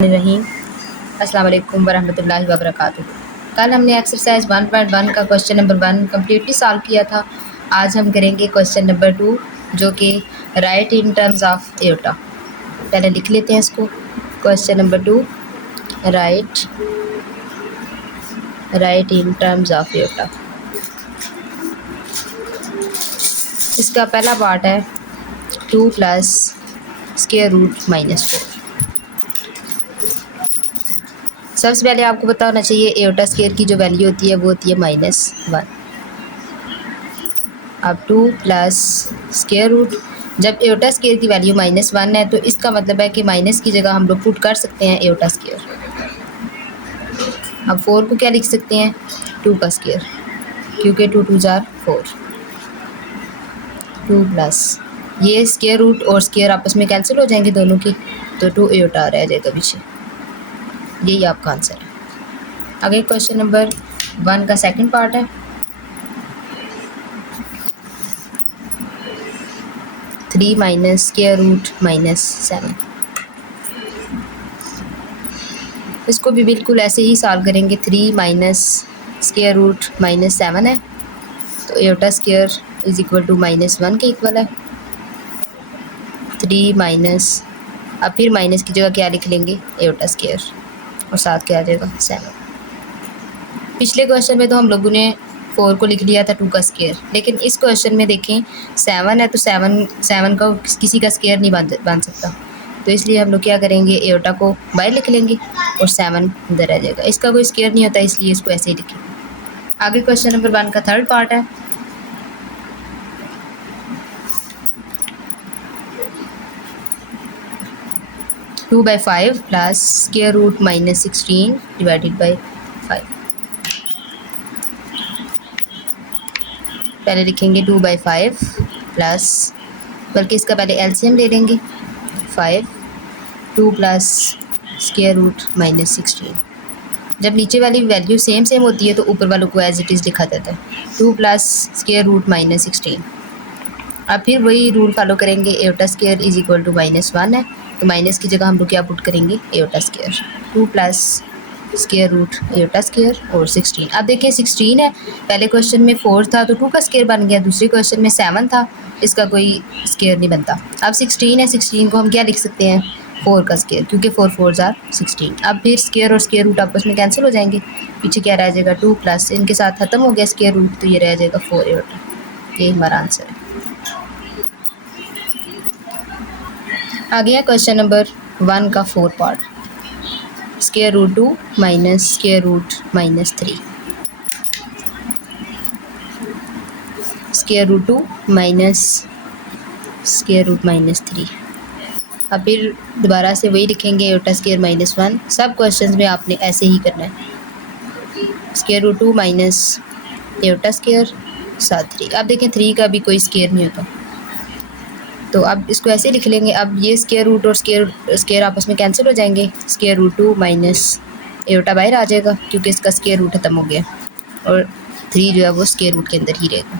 रहीम अस्सलाम वालेकुम वरहमतुल्लाहि वबरकातुहू। कल हमने एक्सरसाइज 1.1 का क्वेश्चन नंबर 1 कम्प्लीटली सॉल्व किया था। आज हम करेंगे क्वेश्चन नंबर 2 जो कि right in terms of aorta. पहले लिख लेते हैं इसको। Question number 2 right in terms of aorta. इसका पहला पार्ट है 2 प्लस स्क्वायर रूट माइनस 4। सबसे पहले आपको पता होना चाहिए एयोटा स्क्वायर की जो वैल्यू होती है वो होती है -1। अब 2 प्लस स्क्वायर रूट, जब एयोटा स्क्वायर की वैल्यू -1 है तो इसका मतलब है कि माइनस की जगह हम लोग पुट कर सकते हैं एयोटा स्क्वायर। अब 4 को क्या लिख सकते हैं 2 का स्क्वायर, क्योंकि 2 2 जार 4। 2 प्लस ये स्क्वायर रूट और स्क्वायर आपस में कैंसिल हो जाएंगे दोनों की, तो 2 एयोटा रह जाएगा पीछे। यही आपका आंसर है। आगे क्वेश्चन नंबर 1 का सेकंड पार्ट है 3 माइनस स्क्वायर रूट -7। इसको भी बिल्कुल ऐसे ही सॉल्व करेंगे। 3 माइनस स्क्वायर रूट -7 है तो iota square is equal to -1 के इक्वल है। 3 माइनस, अब फिर माइनस की जगह क्या लिख लेंगे एयोटा स्क्वायर और साथ क्या आ जाएगा 7। पिछले क्वेश्चन में तो हम लोगों ने 4 को लिख लिया था 2 का स्क्वायर, लेकिन इस क्वेश्चन में देखें 7 है तो 7 का किसी का स्क्वायर नहीं बन सकता, तो इसलिए हम लोग क्या करेंगे एयोटा को बाहर लिख लेंगे और 7 अंदर रह जाएगा। इसका कोई स्क्वायर नहीं होता इसलिए इसको ऐसे ही लिखेंगे। आगे क्वेश्चन नंबर 1 का थर्ड पार्ट है 2/5 plus square root -16 divided by 5। पहले लिखेंगे 2/5 प्लस, बल्कि इसका पहले एलसीएम ले लेंगे 5, 2 प्लस स्क्वायर रूट -16। जब नीचे वाली वैल्यू सेम होती है तो ऊपर वालों को एज इट इज़ लिखा जाता है 2 प्लस स्क्वायर रूट -16। अब फिर वही रूल फॉलो करेंगे, iota square is equal to -1 है तो माइनस की जगह हम लोग क्या पुट करेंगे iota square. 2 plus square root iota square और 16। अब देखिए 16 है, पहले क्वेश्चन में 4 था तो 2 का स्क्वायर बन गया, दूसरे क्वेश्चन में 7 था, इसका कोई स्क्वायर नहीं बनता। अब 16 है, 16 को हम क्या लिख सकते हैं 4 का स्क्वायर, क्योंकि 4 4 जार 16। अब फिर स्क्वायर और स्क्वायर रूट आपस में कैंसिल हो जाएंगे, पीछे क्या रह जाएगा 2 प्लस, इनके साथ ख़त्म हो गया स्क्वायर रूट तो ये रह जाएगा 4 एयोटा। ये हमारा आंसर है। आ गया क्वेश्चन नंबर 1 का fourth part square root 2 minus square root -3। Square root 2 minus square root -3। अब फिर दोबारा से वही लिखेंगे एयोटा स्क्वायर -1। सब क्वेश्चंस में आपने ऐसे ही करना है। Square root 2 minus iota square साथ 3। अब देखें 3 का भी कोई स्क्वायर नहीं होता तो अब इसको ऐसे लिख लेंगे। अब ये स्क्वायर रूट और स्क्वायर आपस में कैंसिल हो जाएंगे। स्क्वायर रूट 2 माइनस एयोटा बाहर आ जाएगा क्योंकि इसका स्क्वायर रूट खत्म हो गया और 3 जो है वो स्क्वायर रूट के अंदर ही रहेगा।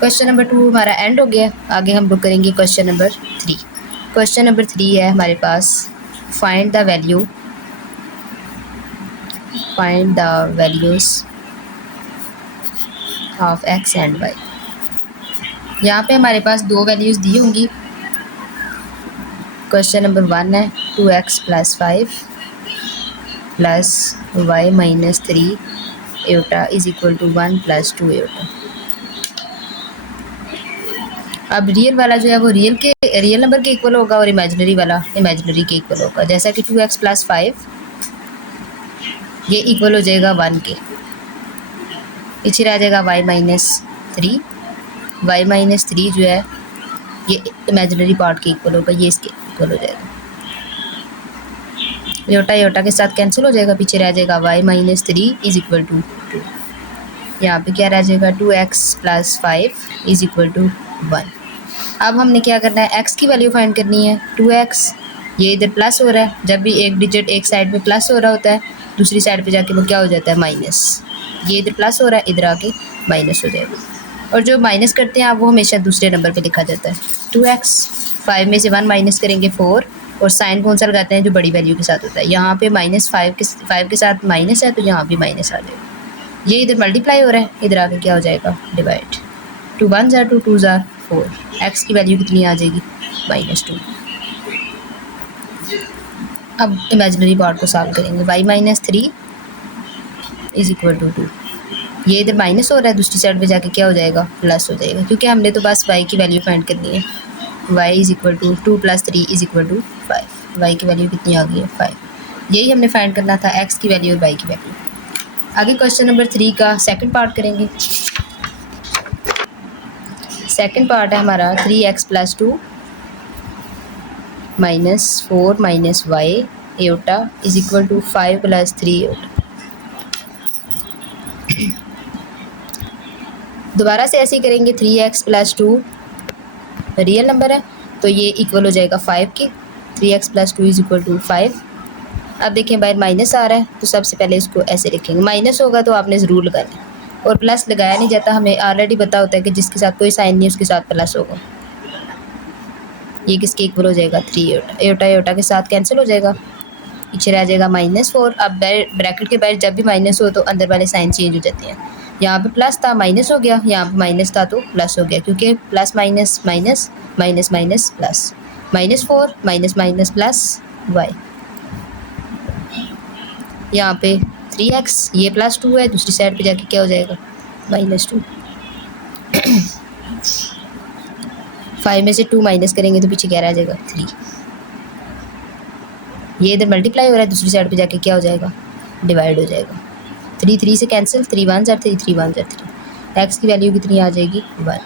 क्वेश्चन नंबर 2 हमारा एंड हो गया। आगे हम लोग करेंगे क्वेश्चन नंबर 3। क्वेश्चन नंबर 3 है हमारे पास find the values of x and y। यहाँ पे हमारे पास 2 वैल्यूज़ दी होंगी। क्वेश्चन नंबर 1 है 2x + 5 plus y - 3 iota is equal to 1 + 2 iota. अब रियल वाला जो है वो रियल नंबर के इक्वल होगा और इमेजिनरी वाला इमेजिनरी के इक्वल होगा। जैसा कि 2x + 5 ये इक्वल हो जाएगा 1 के, पीछे रह जाएगा y - 3। y - 3 जो है ये इमेजिनरी पार्ट के इक्वल होगा, ये इसके इक्वल हो जाएगा। एयोटा के साथ कैंसिल हो जाएगा, पीछे रह जाएगा y - 3 इज इक्वल टू 2। यहाँ पे क्या रह जाएगा 2x + 5 इज इक्वल टू 1। अब हमने क्या करना है x की वैल्यू फाइंड करनी है। 2x ये इधर प्लस हो रहा है, जब भी एक डिजिट एक साइड पे प्लस हो रहा होता है दूसरी साइड पे जाके वो क्या हो जाता है माइनस। ये इधर प्लस हो रहा है, इधर आके माइनस हो जाएगा, और जो माइनस करते हैं आप वो हमेशा दूसरे नंबर पे लिखा जाता है। 2x 5 में से 1 माइनस करेंगे 4 और साइन कौन सा लगाते हैं, जो बड़ी वैल्यू के साथ होता है। यहाँ पे -5 के साथ माइनस है, तो यहाँ भी माइनस आ जाएगा। ये इधर मल्टीप्लाई हो रहा है, इधर आके क्या हो जाएगा, डिवाइड। 2 1 ज़ा 2 2 ज़ा 4। एक्स की वैल्यू कितनी आ जाएगी, -2। अब इमेजिनरी पार्ट को सॉल्व करेंगे। y - 3 = 2। ये इधर माइनस हो रहा है, दूसरी साइड पे जाके क्या हो जाएगा, प्लस हो जाएगा, क्योंकि हमने तो बस y की वैल्यू फाइंड करनी है। y = 2 + 3 = 5। y की वैल्यू कितनी आ गई है, 5। यही हमने फाइंड करना था, x की वैल्यू और y की वैल्यू। आगे क्वेश्चन नंबर 3 का सेकंड पार्ट करेंगे। सेकंड पार्ट है हमारा 3x + 2 - 4 - y आयोटा = 5 + 3 आयोटा। दोबारा से ऐसे ही करेंगे। 3x + 2 रियल नंबर है, तो ये इक्वल हो जाएगा 5 के। 3x + 2 = 5। अब देखें बाहर माइनस आ रहा है, तो सबसे पहले इसको ऐसे लिखेंगे। माइनस होगा तो आपने ज़रूर लगाना, और प्लस लगाया नहीं जाता, हमें ऑलरेडी पता होता है कि जिसके साथ कोई साइन नहीं उसके साथ प्लस होगा। ये किसके इक्वल हो जाएगा, 3 आयोटा। आयोटा आयोटा के साथ कैंसिल हो जाएगा, पीछे रह जाएगा -4। अब ब्रैकेट के बाहर जब भी माइनस हो तो अंदर वाले साइन चेंज हो जाते हैं। यहाँ पे प्लस था, माइनस हो गया, यहाँ पे माइनस था तो प्लस हो गया, क्योंकि plus minus minus minus minus plus. -4 minus minus plus y। यहाँ पे 3x, ये +2 है, दूसरी साइड पे जाके क्या हो जाएगा, -2। 5 में से 2 माइनस करेंगे तो पीछे क्या रह जाएगा, 3। ये इधर मल्टीप्लाई हो रहा है, दूसरी साइड पे जाके क्या हो जाएगा, डिवाइड हो जाएगा। 3 3 से कैंसिल, 3 1 ज़ा 3 3 1 ज़ा 3। एक्स की वैल्यू कितनी आ जाएगी, 1।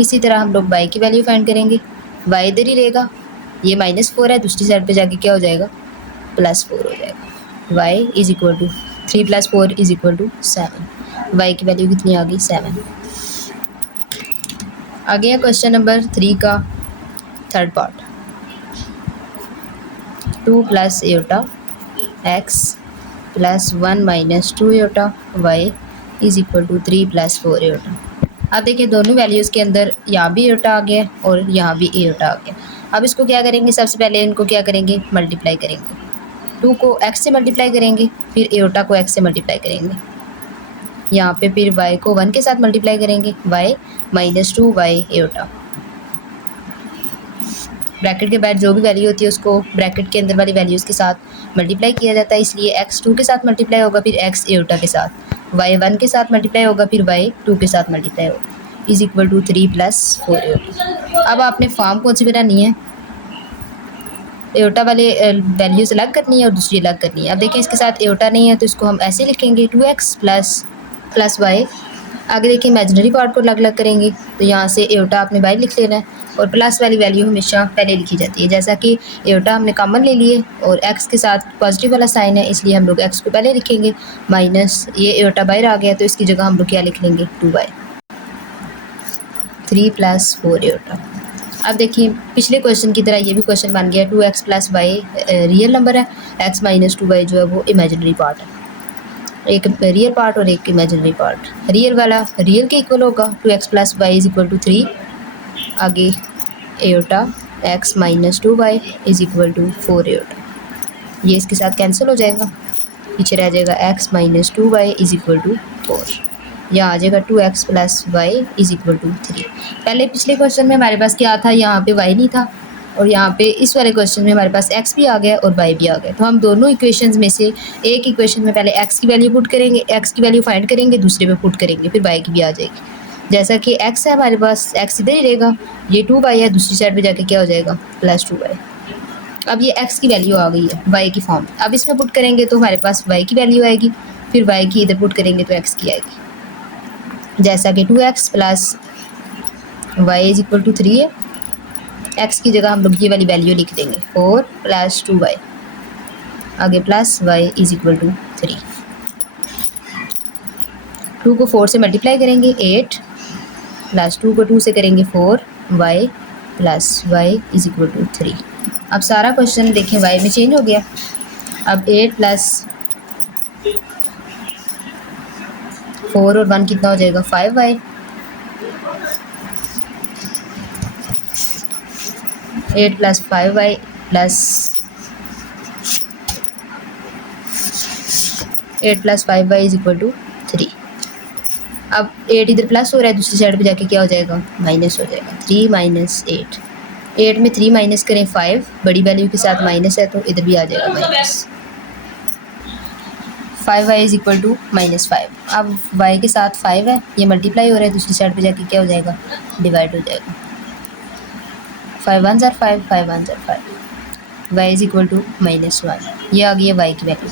इसी तरह हम लोग y की वैल्यू फाइंड करेंगे। y इधर ही रहेगा, ये -4 है, दूसरी साइड पे जाके क्या हो जाएगा, +4 हो जाएगा। y = 3 + 4 = 7। y की वैल्यू कितनी आ गई, 7। आगे है क्वेश्चन नंबर 3 का third part. 2 + iota x + 1 - 2 iota y = 3 + 4 iota. अब देखिए दोनों वैल्यूज़ के अंदर यहाँ भी आयोटा आ गया और यहाँ भी आयोटा आ गया। अब इसको क्या करेंगे, सबसे पहले इनको क्या करेंगे, मल्टीप्लाई करेंगे। 2 को x से मल्टीप्लाई करेंगे, फिर आयोटा को x से मल्टीप्लाई करेंगे। यहाँ पे फिर y को 1 के साथ मल्टीप्लाई करेंगे, y - 2y आयोटा। ब्रैकेट के बाहर जो भी वैल्यू होती है उसको ब्रैकेट के अंदर वाली वैल्यूज़ के साथ मल्टीप्लाई किया जाता है, इसलिए x 2 के साथ मल्टीप्लाई होगा, फिर x आयोटा के साथ, y 1 के साथ मल्टीप्लाई होगा, फिर y 2 के साथ मल्टीप्लाई होगा, = 3 + 4 आयोटा। अब आपने फॉर्म कौन सी बनानी है, आयोटा वाले वैल्यूज़ अलग करनी है और दूसरी अलग करनी है। अब देखें इसके साथ आयोटा नहीं है, तो इसको हम ऐसे लिखेंगे, 2x + y। आगे देखिए इमेजिनरी पार्ट को अलग अलग करेंगे, तो यहाँ से आयोटा आपने बाहर लिख लेना है, और प्लस वाली वैल्यू हमेशा पहले लिखी जाती है। जैसा कि आयोटा हमने कॉमन ले लिए और x के साथ पॉजिटिव वाला साइन है, इसलिए हम लोग x को पहले लिखेंगे, माइनस ये आयोटा बाहर आ गया, तो इसकी जगह हम लोग क्या लिख लेंगे, 2y। 3 + 4 आयोटा। अब देखिए पिछले क्वेश्चन की तरह ये भी क्वेश्चन बन गया। 2x + y रियल नंबर है, x - 2y जो है वो इमेजिनरी पार्ट है। एक रियल पार्ट और एक इमेजिनरी पार्ट। रियल वाला रियल के इक्वल होगा, 2x + y = 3। आगे आयोटा x - 2y = 4 आयोटा, ये इसके साथ कैंसिल हो जाएगा, पीछे रह जाएगा x - 2y = 4। यहाँ आ जाएगा 2x + y = 3। पहले पिछले क्वेश्चन में हमारे पास क्या था, यहाँ पे y नहीं था, और यहाँ पे इस वाले क्वेश्चन में हमारे पास x भी आ गया और y भी आ गया। तो हम दोनों इक्वेशंस में से एक इक्वेशन में पहले x की वैल्यू पुट करेंगे, x की वैल्यू फाइंड करेंगे, दूसरे पे पुट करेंगे, फिर y की भी आ जाएगी। जैसा कि x है हमारे पास, x इधर ही रहेगा, ये 2y है, दूसरी साइड पे जाके क्या हो जाएगा, +2y। अब ये x की वैल्यू आ गई है y की फॉर्म। अब इसमें पुट करेंगे तो हमारे पास y की वैल्यू आएगी, फिर y की इधर पुट करेंगे तो x की आएगी। जैसा कि 2x + y = 3 है, x की जगह हम लोग ये वाली वैल्यू लिख देंगे, 4 + 2y, आगे प्लस y = 3। 2 को 4 से मल्टीप्लाई करेंगे, 8 + 2 को 2 से करेंगे 4, y + y = 3। अब सारा क्वेश्चन देखें y में चेंज हो गया। अब 8 + 4 और 1 कितना हो जाएगा, 5y। 8 + 5y plus 8 plus 5y is equal to 3। अब 8 इधर प्लस हो रहा है, दूसरी साइड पे जाके क्या हो जाएगा, माइनस हो जाएगा। 3 माइनस 8, 8 में 3 माइनस करें 5, बड़ी वैल्यू के साथ माइनस है तो इधर भी आ जाएगा minus. 5y is equal to -5। अब y के साथ 5 है, ये मल्टीप्लाई हो रहा है, दूसरी साइड पे जाके क्या हो जाएगा, डिवाइड हो जाएगा। 5 1 ज़ार 5, 5 1 ज़ार 5, y इज इक्वल टू -1। ये आ गई है y की वैल्यू।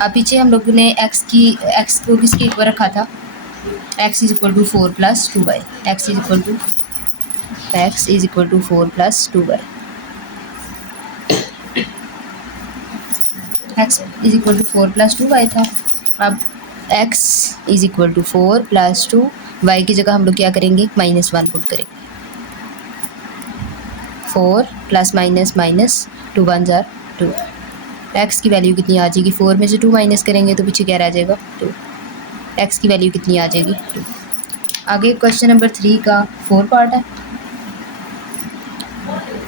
अब पीछे हम लोगों ने x को किसके इक्वल रखा था, x is equal to 4 plus 2y, x is equal to 4 plus 2y, x is equal to 4 plus 2y था। अब x is equal to 4 plus 2, y की जगह हम लोग क्या करेंगे, -1 पुट करेंगे। 4 प्लस माइनस माइनस 2 1 ज़ार 2, x की वैल्यू कितनी आ जाएगी, 4 में से 2 माइनस करेंगे तो पीछे क्या रह जाएगा, 2। x की वैल्यू कितनी आ जाएगी, 2। आगे क्वेश्चन नंबर 3 का 4 पार्ट है,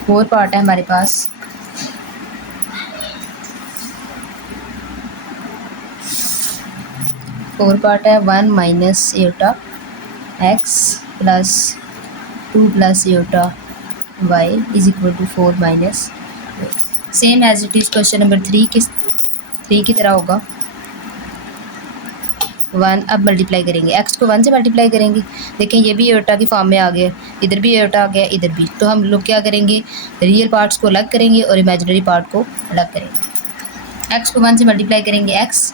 4 पार्ट है हमारे पास। फोर पार्ट है। 1 minus eta x plus 2 plus eta y is equal to 4 minus, same as it is question number 3 की तरह होगा। 1 अब मल्टीप्लाई करेंगे, x को 1 से मल्टीप्लाई करेंगे। देखें ये भी एटा की फॉर्म में आ गया, इधर भी एटा आ गया, इधर भी। तो हम लोग क्या करेंगे, रियल पार्ट्स को अलग करेंगे और इमेजिनरी पार्ट को अलग करेंगे। x को 1 से मल्टीप्लाई करेंगे x,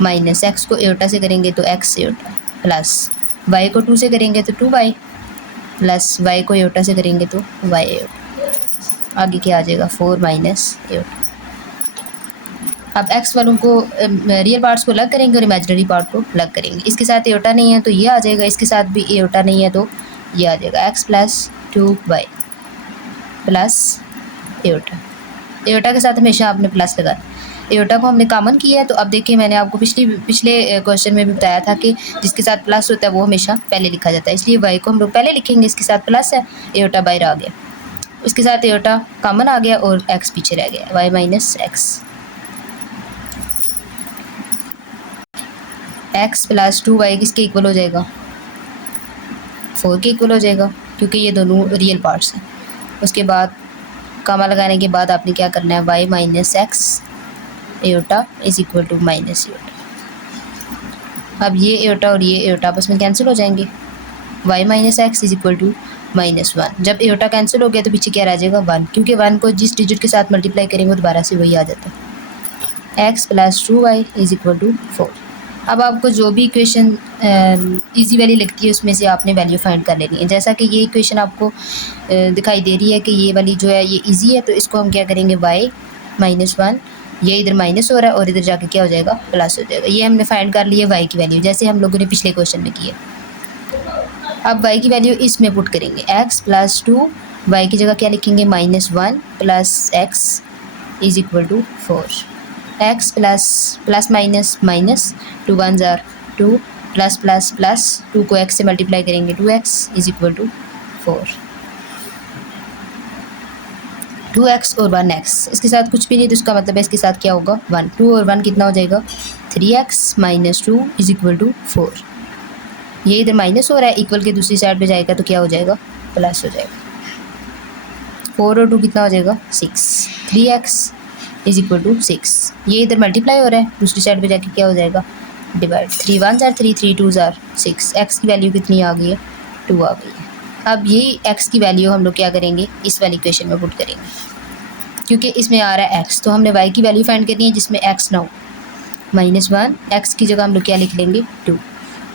माइनस x को एटा से करेंगे तो x एटा, प्लस y को 2 से करेंगे तो 2y, प्लस y को एटा से करेंगे तो y एटा। आगे क्या आ जाएगा, 4 माइनस एटा। अब x वालों को रियल पार्ट्स को अलग करेंगे और इमेजिनरी पार्ट को अलग करेंगे। इसके साथ एटा नहीं है तो ये आ जाएगा, इसके साथ भी एटा नहीं है तो ये आ जाएगा। x plus 2y plus iota, एटा के साथ हमेशा आपने प्लस लगाना। एटा को हमने कॉमन किया है, तो अब देखिए मैंने आपको पिछले क्वेश्चन में भी बताया था कि जिसके साथ प्लस होता है वो हमेशा पहले लिखा जाता है, इसलिए y को हम लोग पहले लिखेंगे। इसके साथ प्लस है, एटा बाहर आ गया, इसके साथ एटा कॉमन आ गया और x पीछे रह गया, y minus x. x plus 2y किसके इक्वल हो जाएगा, 4 के इक्वल हो जाएगा, क्योंकि ये दोनों रियल पार्ट्स हैं। उसके बाद कामा लगाने के बाद आपने क्या करना है, y minus x Etah is equal to minus एटा। अब ये एटा और ये एटा आपस में कैंसिल हो जाएंगे, y minus x is equal to -1। जब एटा कैंसिल हो गया तो पीछे क्या रह जाएगा, 1, क्योंकि 1 को जिस डिजिट के साथ मल्टीप्लाई करेंगे दोबारा से वही आ जाता है। x plus 2y is equal to 4। अब आपको जो भी इक्वेशन इजी वाली लगती है उसमें से आपने वैल्यू फाइंड कर लेनी है। जैसा कि ये इक्वेशन आपको दिखाई दे रही है कि ये वाली जो है ये इजी है, तो इसको हम क्या करेंगे, y माइनस 1, ये इधर माइनस हो रहा है और इधर जाके क्या हो जाएगा, प्लस हो जाएगा। ये हमने फाइंड कर लिया y की वैल्यू, जैसे हम लोगों ने पिछले क्वेश्चन में किया। अब y की वैल्यू इसमें पुट करेंगे, x प्लस 2, y की जगह क्या लिखेंगे, -1 plus x is equal to 4। x plus minus minus 2 1 ज़ार 2, प्लस प्लस प्लस 2 को x से मल्टीप्लाई करेंगे, 2x is equal to 4। 2x और 1x, इसके साथ कुछ भी नहीं तो इसका मतलब है इसके साथ क्या होगा, 1। 2 और 1 कितना हो जाएगा, 3x minus 2 is equal to 4। ये इधर माइनस हो रहा है, इक्वल के दूसरी साइड पे जाएगा तो क्या हो जाएगा, प्लस हो जाएगा। 4 और 2 कितना हो जाएगा, 6। 3x is equal to 6। ये इधर मल्टीप्लाई हो रहा है, दूसरी साइड पे जाके क्या हो जाएगा, डिवाइड। 3 1 ज़ार 3, 3 2 ज़ार 6। x की वैल्यू कितनी आ गई है, 2 आ गई है। अब यही x की वैल्यू हम लोग क्या करेंगे, इस वाली इक्वेशन में पुट करेंगे, क्योंकि इसमें आ रहा है x, तो हमने y की वैल्यू फाइंड करनी है जिसमें x ना हो। -1, x की जगह हम लोग क्या लिख लेंगे, 2।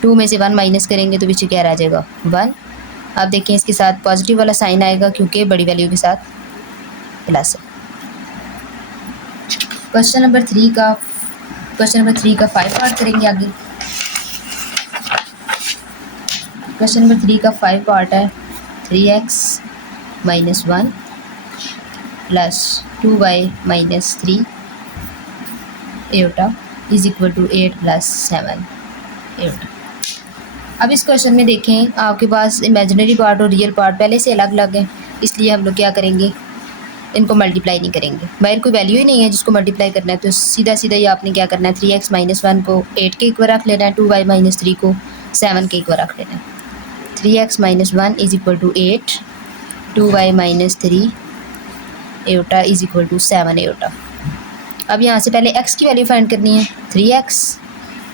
2 में से 1 माइनस करेंगे तो पीछे क्या रह जाएगा, 1। अब देखें इसके साथ पॉजिटिव वाला साइन आएगा क्योंकि बड़ी वैल्यू के साथ प्लस है। क्वेश्चन नंबर 3 का 5 पार्ट करेंगे आगे। क्वेश्चन नंबर 3 का 5 पार्ट है। 3x minus 1 plus 2y minus 3 eta is equal to 8 plus 7 एटा। अब इस क्वेश्चन में देखें आपके पास इमेजिनरी पार्ट और रियल पार्ट पहले से अलग अलग है, इसलिए हम लोग क्या करेंगे, इनको मल्टीप्लाई नहीं करेंगे, बाहर कोई वैल्यू ही नहीं है जिसको मल्टीप्लाई करना है, तो सीधा सीधा ये आपने क्या करना है, 3x माइनस 1 को 8 के इक्वल रख लेना है, 2y माइनस 3 को 7 के इक्वल रख लेना है। 3x minus 1 is equal to 8, 2y minus 3 eta is equal to 7 एटा। अब यहाँ से पहले x की वैल्यू फाइंड करनी है, 3x,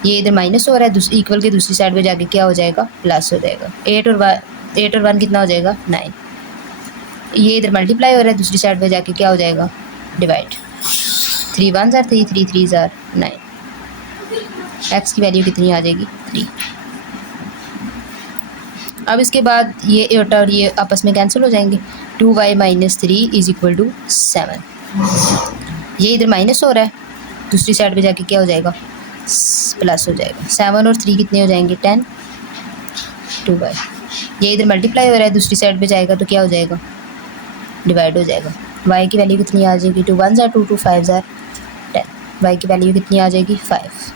ये इधर माइनस हो रहा है, इक्वल के दूसरी साइड पे जाके क्या हो जाएगा, प्लस हो जाएगा। 8 और 1 कितना हो जाएगा, 9। ये इधर मल्टीप्लाई हो रहा है, दूसरी साइड पे जाके क्या हो जाएगा, divide. 3 1s are 3, 3 3s are 9। x की वैल्यू कितनी आ जाएगी, 3। अब इसके बाद ये एटा और ये आपस में कैंसिल हो जाएंगे, 2y minus 3 is equal to 7। ये इधर माइनस हो रहा है, दूसरी साइड पे जाके क्या हो जाएगा, प्लस हो जाएगा। 7 और 3 कितने हो जाएंगे, 10, 2y। ये इधर मल्टीप्लाई हो रहा है, दूसरी साइड पे जाएगा तो क्या हो जाएगा, डिवाइड हो जाएगा। y की वैल्यू कितनी आ जाएगी, 2 1s are 2, 2 5s are 10। y की वैल्यू कितनी आ जाएगी, 5।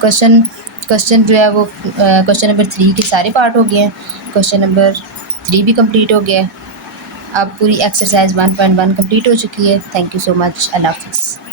क्वेश्चन जो है वो क्वेश्चन नंबर 3 के सारे पार्ट हो गए हैं। क्वेश्चन नंबर 3 भी कंप्लीट हो गया है। अब पूरी एक्सरसाइज 1.1 कंप्लीट हो चुकी है। Thank you so much. अल्लाह हाफिज़।